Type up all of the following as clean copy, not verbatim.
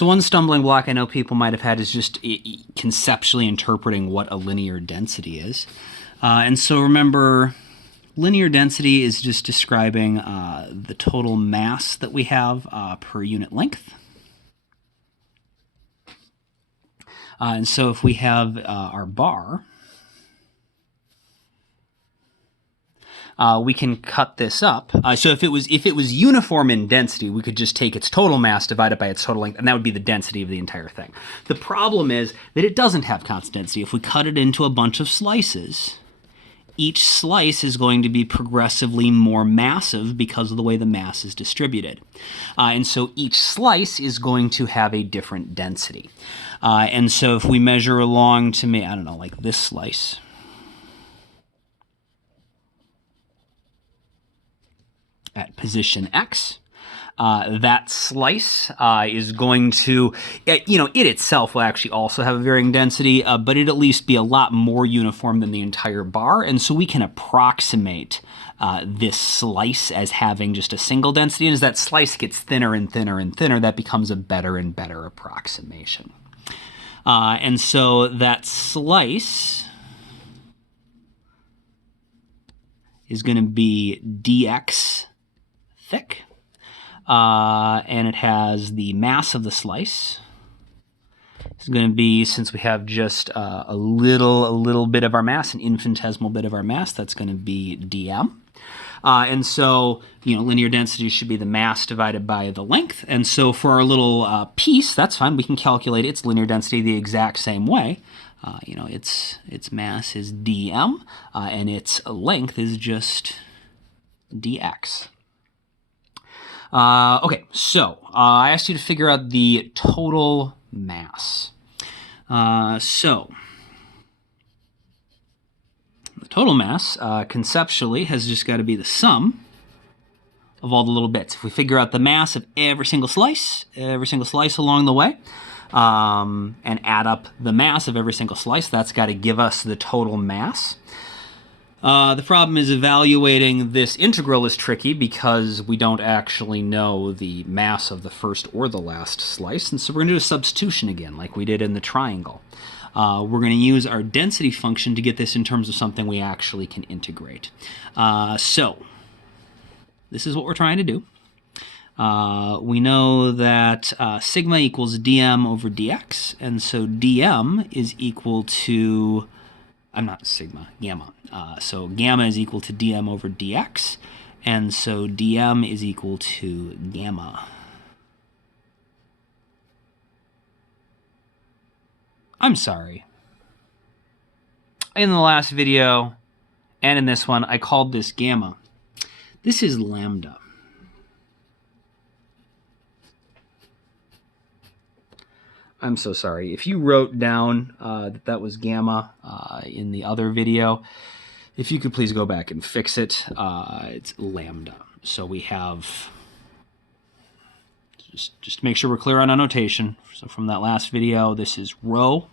So one stumbling block I know people might have had is just conceptually interpreting what a linear density is. And so remember, linear density is just describing the total mass that we have per unit length. And so if we have our bar, we can cut this up. So if it was uniform in density, we could just take its total mass divided by its total length, and that would be the density of the entire thing. The problem is that it doesn't have constant density. If we cut it into a bunch of slices, each slice is going to be progressively more massive because of the way the mass is distributed. And so each slice is going to have a different density. And so if we measure along to, I don't know, like this slice, at position X, that slice is going to, it itself will actually also have a varying density, but it'll at least be a lot more uniform than the entire bar, and so we can approximate this slice as having just a single density, and as that slice gets thinner and thinner and thinner, that becomes a better and better approximation. And so that slice is going to be dx thick, and it has the mass of the slice. It's going to be, since we have just a little bit of our mass, an infinitesimal bit of our mass, that's going to be dm. And so, linear density should be the mass divided by the length. And so for our little piece, that's fine. We can calculate its linear density the exact same way. Its mass is dm, and its length is just dx. Okay, so I asked you to figure out the total mass. So the total mass, conceptually, has just got to be the sum of all the little bits. If we figure out the mass of every single slice along the way, and add up the mass of every single slice, that's got to give us the total mass. The problem is evaluating this integral is tricky because we don't actually know the mass of the first or the last slice, and so we're going to do a substitution again, like we did in the triangle. We're going to use our density function to get this in terms of something we actually can integrate. So this is what we're trying to do. We know that sigma equals dm over dx, and so dm is equal to, gamma. So gamma is equal to dm over dx, and so dm is equal to gamma. I'm sorry. In the last video, and in this one, I called this gamma. This is lambda. I'm so sorry. If you wrote down that was gamma in the other video, if you could please go back and fix it, it's lambda. So we have, just to make sure we're clear on our notation, so from that last video, this is rho,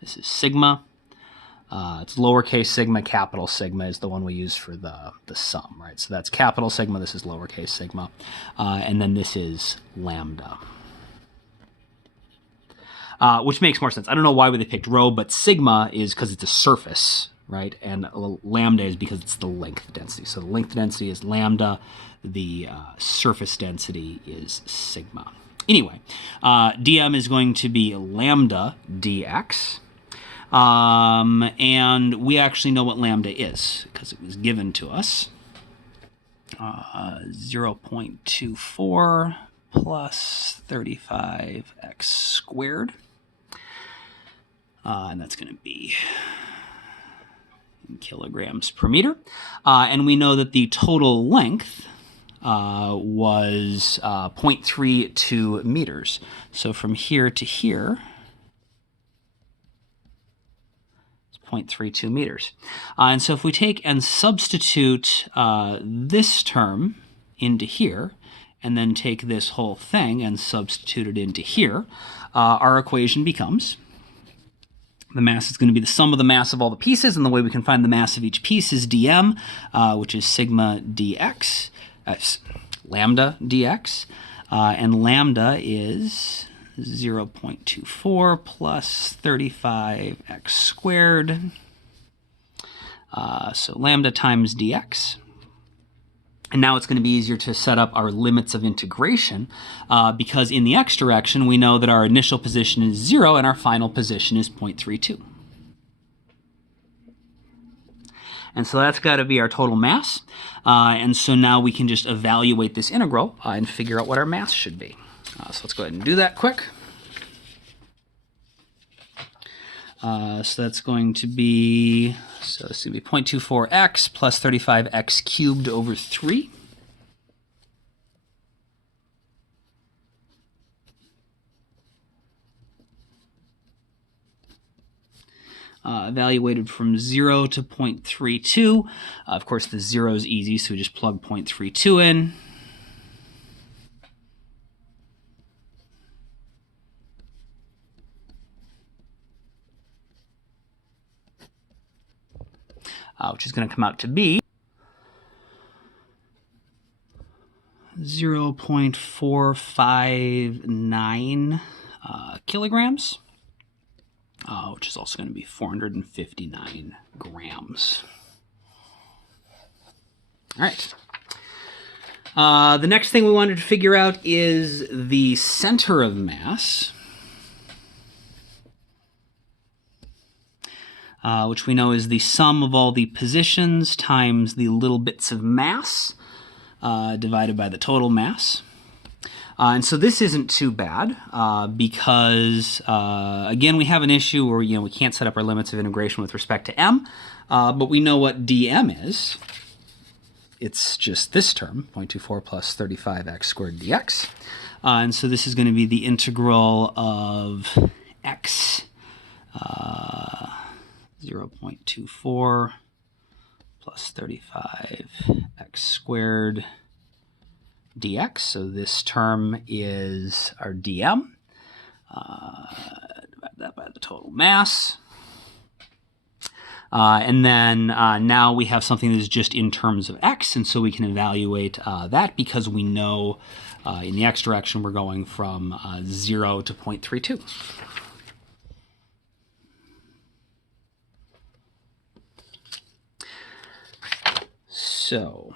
this is sigma, it's lowercase sigma, capital sigma is the one we use for the sum, right? So that's capital sigma, this is lowercase sigma, and then this is lambda. Which makes more sense. I don't know why they picked rho, but sigma is because it's a surface, right? And lambda is because it's the length density. So the length density is lambda, the surface density is sigma. Anyway, dm is going to be lambda dx. And we actually know what lambda is because it was given to us. 0.24 plus 35x squared. And that's going to be in kilograms per meter. And we know that the total length was 0.32 meters. So from here to here, 0.32 meters. And so if we take and substitute this term into here, and then take this whole thing and substitute it into here, our equation becomes, the mass is going to be the sum of the mass of all the pieces, and the way we can find the mass of each piece is dm, which is sigma dx, lambda dx, and lambda is 0.24 plus 35x squared. So lambda times dx. And now it's going to be easier to set up our limits of integration because in the x direction, we know that our initial position is 0 and our final position is 0.32. And so that's got to be our total mass. And so now we can just evaluate this integral and figure out what our mass should be. So let's go ahead and do that quick. So that's going to be, so this is going to be 0.24x plus 35x cubed over 3. Evaluated from 0 to 0.32. Of course, the 0 is easy, so we just plug 0.32 in. Which is going to come out to be 0.459 kilograms, which is also going to be 459 grams. All right. The next thing we wanted to figure out is the center of mass, which we know is the sum of all the positions times the little bits of mass divided by the total mass. And so this isn't too bad because, again, we have an issue where we can't set up our limits of integration with respect to m, but we know what dm is. It's just this term, 0.24 plus 35x squared dx. And so this is going to be the integral of x 0.24 plus 35x squared dx. So this term is our dm. Divide that by the total mass. And then now we have something that is just in terms of x, and so we can evaluate that because we know in the x direction we're going from 0 to 0.32. So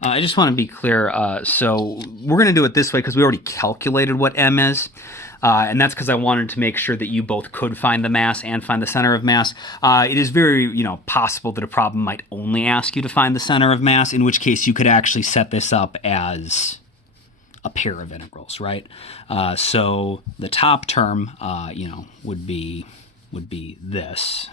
I just want to be clear. So we're going to do it this way because we already calculated what m is. And that's because I wanted to make sure that you both could find the mass and find the center of mass. It is very, possible that a problem might only ask you to find the center of mass, in which case you could actually set this up as a pair of integrals, right? So the top term, would be this.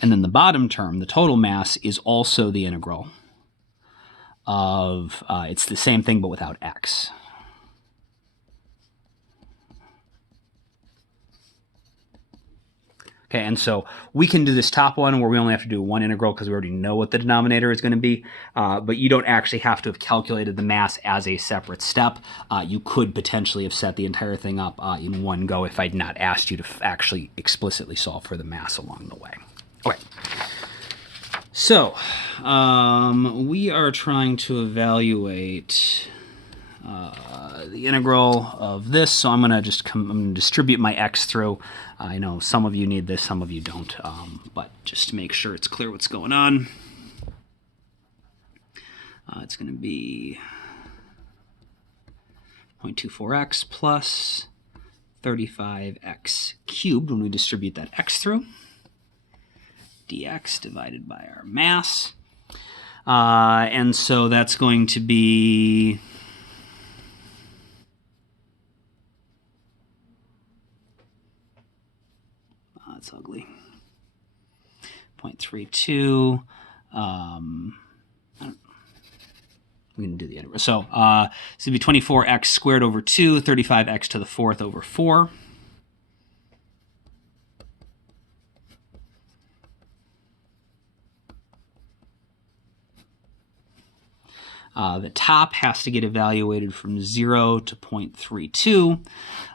And then the bottom term, the total mass, is also the integral of, it's the same thing but without x. Okay, and so we can do this top one where we only have to do one integral because we already know what the denominator is going to be, but you don't actually have to have calculated the mass as a separate step. You could potentially have set the entire thing up in one go if I'd not asked you to actually explicitly solve for the mass along the way. Okay, so we are trying to evaluate the integral of this, so I'm going to distribute my x through. I know some of you need this, some of you don't, but just to make sure it's clear what's going on, it's going to be 0.24x plus 35x cubed when we distribute that x through. Dx divided by our mass. And so that's going to be that's ugly. 0.32. We can do the integral. So it's going to be 24x squared over 2, 35x to the 4th over 4. The top has to get evaluated from 0 to 0.32.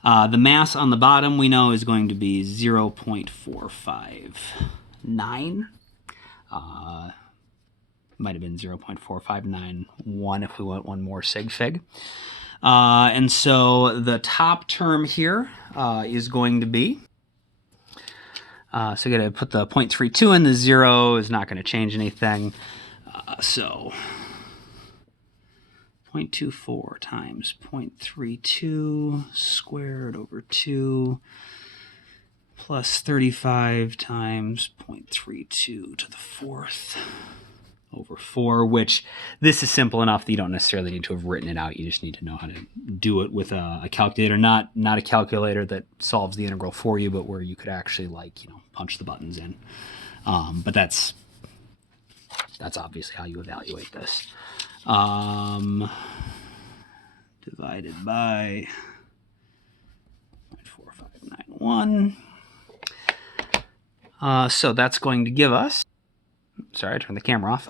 The mass on the bottom we know is going to be 0.459. Might have been 0.4591 if we want one more sig fig. And so the top term here is going to be, so I got to put the 0.32 in. The 0 is not going to change anything. So 0.24 times 0.32 squared over 2 plus 35 times 0.32 to the 4th over 4, which this is simple enough that you don't necessarily need to have written it out. You just need to know how to do it with a calculator, not a calculator that solves the integral for you, but where you could actually, like, you know, punch the buttons in. But that's obviously how you evaluate this. Divided by 0.4591. So that's going to give us, sorry, I turned the camera off.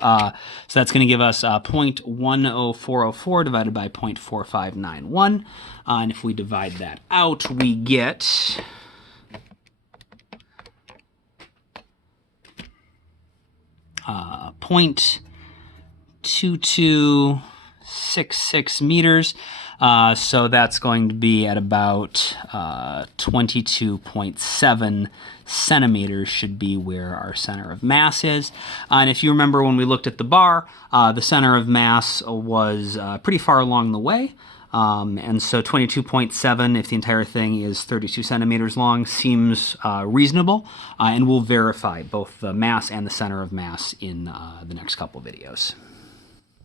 So that's going to give us 0.10404 divided by 0.4591. And if we divide that out, we get 0.2266 meters. So that's going to be at about 22.7 centimeters should be where our center of mass is. And if you remember when we looked at the bar, the center of mass was pretty far along the way. And so 22.7, if the entire thing is 32 centimeters long, seems reasonable. And we'll verify both the mass and the center of mass in the next couple videos.